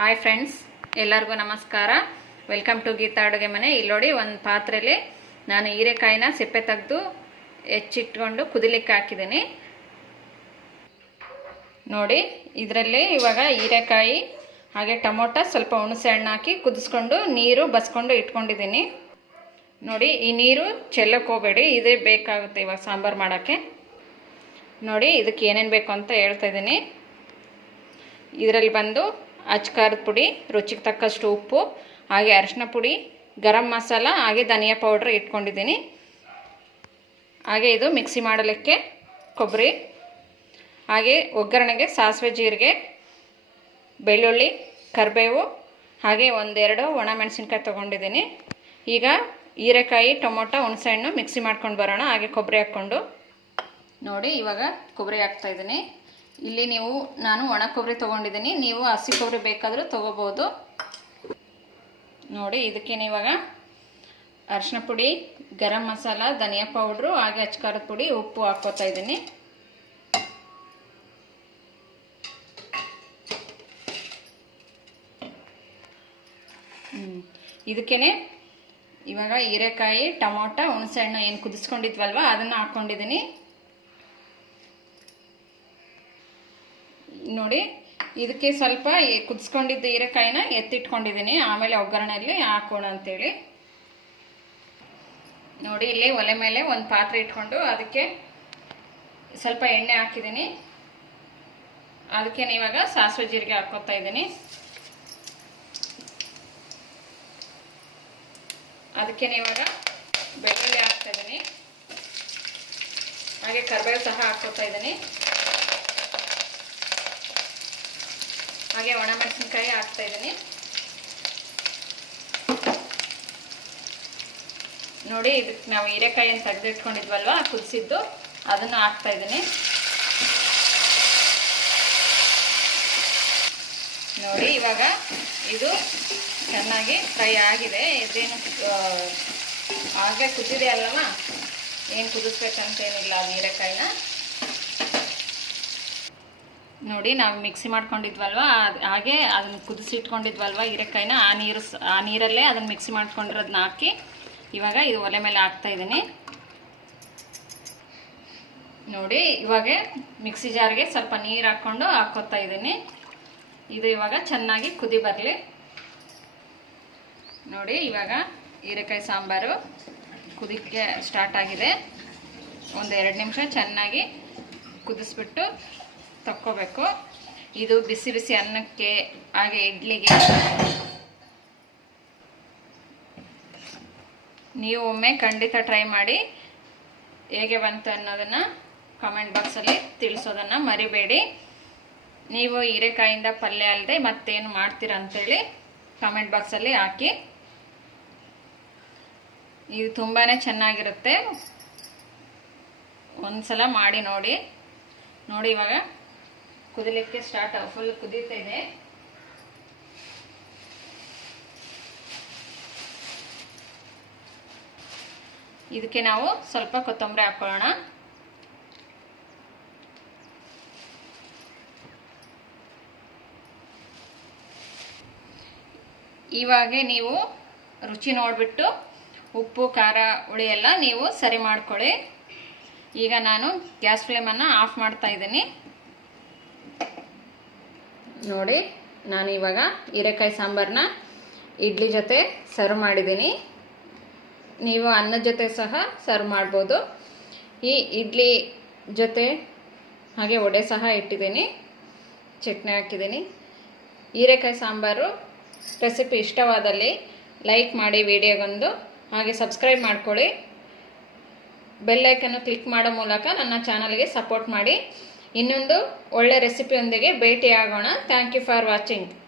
Hi friends, ಎಲ್ಲರಿಗೂ ನಮಸ್ಕಾರ. Welcome to Geetha ಅಡುಗೆ ಮನೆ. ಇಲ್ಲಿ ನೋಡಿ, ಒಂದು ಪಾತ್ರೆಯಲ್ಲಿ ನಾನು ಹೀರೆಕಾಯಿನ ಸಿಪ್ಪೆ ತೆಗೆದು ಹೆಚ್ಚಿಟ್ಕೊಂಡು ಕುದಿಲಿಕ್ಕೆ ಹಾಕಿದ್ದೀನಿ. ನೋಡಿ, ಇದರಲ್ಲಿ ಇವಾಗ ಹೀರೆಕಾಯಿ ಹಾಗೆ ಟೊಮೊಟೊ ಸ್ವಲ್ಪ ಹುಣಸೆ ಹಣ್ಣು ಹಾಕಿ ಕುದಿಸ್ಕೊಂಡು ನೀರು ಬಸ್ಕೊಂಡು ಇಟ್ಕೊಂಡಿದ್ದೀನಿ. ನೋಡಿ, ಈ ನೀರು ಚೆಲ್ಲಕ್ಕೆ ಹೋಗಬೇಡಿ, ಇದೇ ಬೇಕಾಗುತ್ತೆ ಇವಾಗ ಸಾಂಬಾರು ಮಾಡೋಕ್ಕೆ. ನೋಡಿ, ಇದಕ್ಕೆ ಏನೇನು ಬೇಕು ಅಂತ ಹೇಳ್ತಾ ಇದ್ದೀನಿ. ಇದರಲ್ಲಿ ಬಂದು ಅಚ್ಕಾರದ ಪುಡಿ, ರುಚಿಗೆ ತಕ್ಕಷ್ಟು ಉಪ್ಪು, ಹಾಗೆ ಅರಿಶಿನ ಪುಡಿ, ಗರಂ ಮಸಾಲ, ಹಾಗೆ ಧನಿಯಾ ಪೌಡ್ರ್ ಇಟ್ಕೊಂಡಿದ್ದೀನಿ. ಹಾಗೆ ಇದು ಮಿಕ್ಸಿ ಮಾಡಲಿಕ್ಕೆ ಕೊಬ್ಬರಿ, ಹಾಗೆ ಒಗ್ಗರಣೆಗೆ ಸಾಸಿವೆ, ಜೀರಿಗೆ, ಬೆಳ್ಳುಳ್ಳಿ, ಕರಿಬೇವು, ಹಾಗೆ ಒಂದೆರಡು ಒಣಮೆಣಸಿನ್ಕಾಯಿ ತೊಗೊಂಡಿದ್ದೀನಿ. ಈಗ ಹೀರೆಕಾಯಿ, ಟೊಮೊಟೊ, ಹುಣಸೆಹಣ್ಣು ಮಿಕ್ಸಿ ಮಾಡ್ಕೊಂಡು ಬರೋಣ. ಹಾಗೆ ಕೊಬ್ಬರಿ ಹಾಕ್ಕೊಂಡು ನೋಡಿ, ಇವಾಗ ಕೊಬ್ಬರಿ ಹಾಕ್ತಾಯಿದ್ದೀನಿ. ಇಲ್ಲಿ ನಾನು ಒಣ ಕೊಬ್ಬರಿ ತೊಗೊಂಡಿದ್ದೀನಿ, ನೀವು ಹಸಿ ಕೊಬ್ಬರಿ ಬೇಕಾದರೂ ತೊಗೋಬೋದು. ನೋಡಿ, ಇದಕ್ಕೆ ಇವಾಗ ಅರಿಶಿನ ಪುಡಿ, ಗರಂ ಮಸಾಲ, ಧನಿಯಾ ಪೌಡ್ರು, ಹಾಗೆ ಅಚ್ಕಾರದ ಪುಡಿ, ಉಪ್ಪು ಹಾಕ್ಕೋತಾ ಇದ್ದೀನಿ. ಇದಕ್ಕೇ ಇವಾಗ ಹೀರೆಕಾಯಿ, ಟೊಮೊಟೊ, ಹುಣಸೆಹಣ್ಣು ಏನು ಕುದಿಸ್ಕೊಂಡಿದ್ವಲ್ವ ಅದನ್ನು ಹಾಕ್ಕೊಂಡಿದ್ದೀನಿ. ನೋಡಿ, ಇದಕ್ಕೆ ಸ್ವಲ್ಪ ಕುದಿಸ್ಕೊಂಡಿದ್ದ ಹೀರೆಕಾಯಿನ ಎತ್ತಿಟ್ಕೊಂಡಿದ್ದೀನಿ, ಆಮೇಲೆ ಒಗ್ಗರಣೆಯಲ್ಲಿ ಹಾಕೋಣ ಅಂತೇಳಿ. ನೋಡಿ, ಇಲ್ಲಿ ಒಲೆ ಮೇಲೆ ಒಂದು ಪಾತ್ರೆ ಇಟ್ಕೊಂಡು ಅದಕ್ಕೆ ಸ್ವಲ್ಪ ಎಣ್ಣೆ ಹಾಕಿದ್ದೀನಿ. ಅದಕ್ಕೆ ಇವಾಗ ಸಾಸಿವೆ, ಜೀರಿಗೆ ಹಾಕೋತಾ ಇದ್ದೀನಿ. ಅದಕ್ಕೆ ಇವಾಗ ಬೆಳ್ಳುಳ್ಳಿ ಹಾಕ್ತಾ ಇದ್ದೀನಿ, ಹಾಗೆ ಕರಿಬೇವು ಸಹ ಹಾಕೋತಾ ಇದ್ದೀನಿ. ಹಾಗೆ ಒಣಮೆಣಸಿನ್ಕಾಯಿ ಹಾಕ್ತಾ ಇದ್ದೀನಿ. ನೋಡಿ, ಇದಕ್ಕೆ ನಾವು ಹೀರೆಕಾಯಿಯನ್ನು ತೆಗೆದಿಟ್ಕೊಂಡಿದ್ವಲ್ವ ಕುದಿಸಿದ್ದು, ಅದನ್ನು ಹಾಕ್ತಾ ಇದ್ದೀನಿ. ನೋಡಿ, ಇವಾಗ ಇದು ಚೆನ್ನಾಗಿ ಫ್ರೈ ಆಗಿದೆ. ಇದೇನು ಹಾಗೆ ಕುದಿದೆ ಅಲ್ಲವ, ಏನು ಕುದಿಸ್ಬೇಕಂತೇನಿಲ್ಲ ಅದು ಹೀರೆಕಾಯಿನ. ನೋಡಿ, ನಾವು ಮಿಕ್ಸಿ ಮಾಡ್ಕೊಂಡಿದ್ವಲ್ವ, ಹಾಗೆ ಅದನ್ನು ಕುದಿಸಿಟ್ಕೊಂಡಿದ್ವಲ್ವ ಹೀರೆಕಾಯಿನ, ಆ ನೀರಲ್ಲೇ ಅದನ್ನು ಮಿಕ್ಸಿ ಮಾಡ್ಕೊಂಡಿರೋದನ್ನ ಹಾಕಿ ಇವಾಗ ಇದು ಒಲೆ ಮೇಲೆ ಹಾಕ್ತಾ ಇದ್ದೀನಿ. ನೋಡಿ, ಇವಾಗ ಮಿಕ್ಸಿ ಜಾರ್ಗೆ ಸ್ವಲ್ಪ ನೀರು ಹಾಕ್ಕೊಂಡು ಹಾಕ್ಕೋತಾ ಇದ್ದೀನಿ. ಇದು ಇವಾಗ ಚೆನ್ನಾಗಿ ಕುದಿ ಬರಲಿ. ನೋಡಿ, ಇವಾಗ ಹೀರೆಕಾಯಿ ಸಾಂಬಾರು ಕುದಿಕ್ಕೆ ಸ್ಟಾರ್ಟ್ ಆಗಿದೆ. ಒಂದು 2 ನಿಮಿಷ ಚೆನ್ನಾಗಿ ಕುದಿಸ್ಬಿಟ್ಟು ತಕ್ಕೋಬೇಕು. ಇದು ಬಿಸಿ ಬಿಸಿ ಅನ್ನಕ್ಕೆ, ಹಾಗೆ ಇಡ್ಲಿಗೆ. ನೀವು ಒಮ್ಮೆ ಖಂಡಿತ ಟ್ರೈ ಮಾಡಿ, ಹೇಗೆ ಬಂತು ಅನ್ನೋದನ್ನು ಕಾಮೆಂಟ್ ಬಾಕ್ಸಲ್ಲಿ ತಿಳಿಸೋದನ್ನು ಮರಿಬೇಡಿ. ನೀವು ಹೀರೆಕಾಯಿಂದ ಪಲ್ಯ ಅಲ್ಲದೆ ಮತ್ತೇನು ಮಾಡ್ತೀರಾ ಅಂತೇಳಿ ಕಾಮೆಂಟ್ ಬಾಕ್ಸಲ್ಲಿ ಹಾಕಿ. ಇದು ತುಂಬಾ ಚೆನ್ನಾಗಿರುತ್ತೆ, ಒಂದ್ಸಲ ಮಾಡಿ ನೋಡಿ. ನೋಡಿ, ಇವಾಗ ಕುದಿಲಿಕ್ಕೆ ಸ್ಟಾರ್ಟ್, ಫುಲ್ ಕುದೀತಾ ಇದೆ. ಇದಕ್ಕೆ ನಾವು ಸ್ವಲ್ಪ ಕೊತ್ತಂಬರಿ ಹಾಕೊಳ್ಳೋಣ. ಇವಾಗ ನೀವು ರುಚಿ ನೋಡಿಬಿಟ್ಟು ಉಪ್ಪು, ಖಾರ, ಹುಳಿ ಎಲ್ಲ ನೀವು ಸರಿ ಮಾಡ್ಕೊಳ್ಳಿ. ಈಗ ನಾನು ಗ್ಯಾಸ್ ಫ್ಲೇಮನ್ನು ಆಫ್ ಮಾಡ್ತಾ ಇದ್ದೀನಿ. ನೋಡಿ, ನಾನು ಇವಾಗ ಹೀರೆಕಾಯಿ ಸಾಂಬಾರನ್ನ ಇಡ್ಲಿ ಜೊತೆ ಸರ್ವ್ ಮಾಡಿದ್ದೀನಿ. ನೀವು ಅನ್ನದ ಜೊತೆ ಸಹ ಸರ್ವ್ ಮಾಡ್ಬೋದು. ಈ ಇಡ್ಲಿ ಜೊತೆ ಹಾಗೆ ವಡೆ ಸಹ ಇಟ್ಟಿದ್ದೀನಿ, ಚಟ್ನಿ ಹಾಕಿದ್ದೀನಿ. ಹೀರೆಕಾಯಿ ಸಾಂಬಾರು ರೆಸಿಪಿ ಇಷ್ಟವಾದಲ್ಲಿ ಲೈಕ್ ಮಾಡಿ ವಿಡಿಯೋಗೊಂದು, ಹಾಗೆ ಸಬ್ಸ್ಕ್ರೈಬ್ ಮಾಡ್ಕೊಳ್ಳಿ. ಬೆಲ್ ಐಕನ್ನು ಕ್ಲಿಕ್ ಮಾಡೋ ಮೂಲಕ ನನ್ನ ಚಾನಲ್ಗೆ ಸಪೋರ್ಟ್ ಮಾಡಿ. ಇನ್ನೊಂದು ಒಳ್ಳೆ ರೆಸಿಪಿಯೊಂದಿಗೆ ಭೇಟಿಯಾಗೋಣ. Thank you for watching.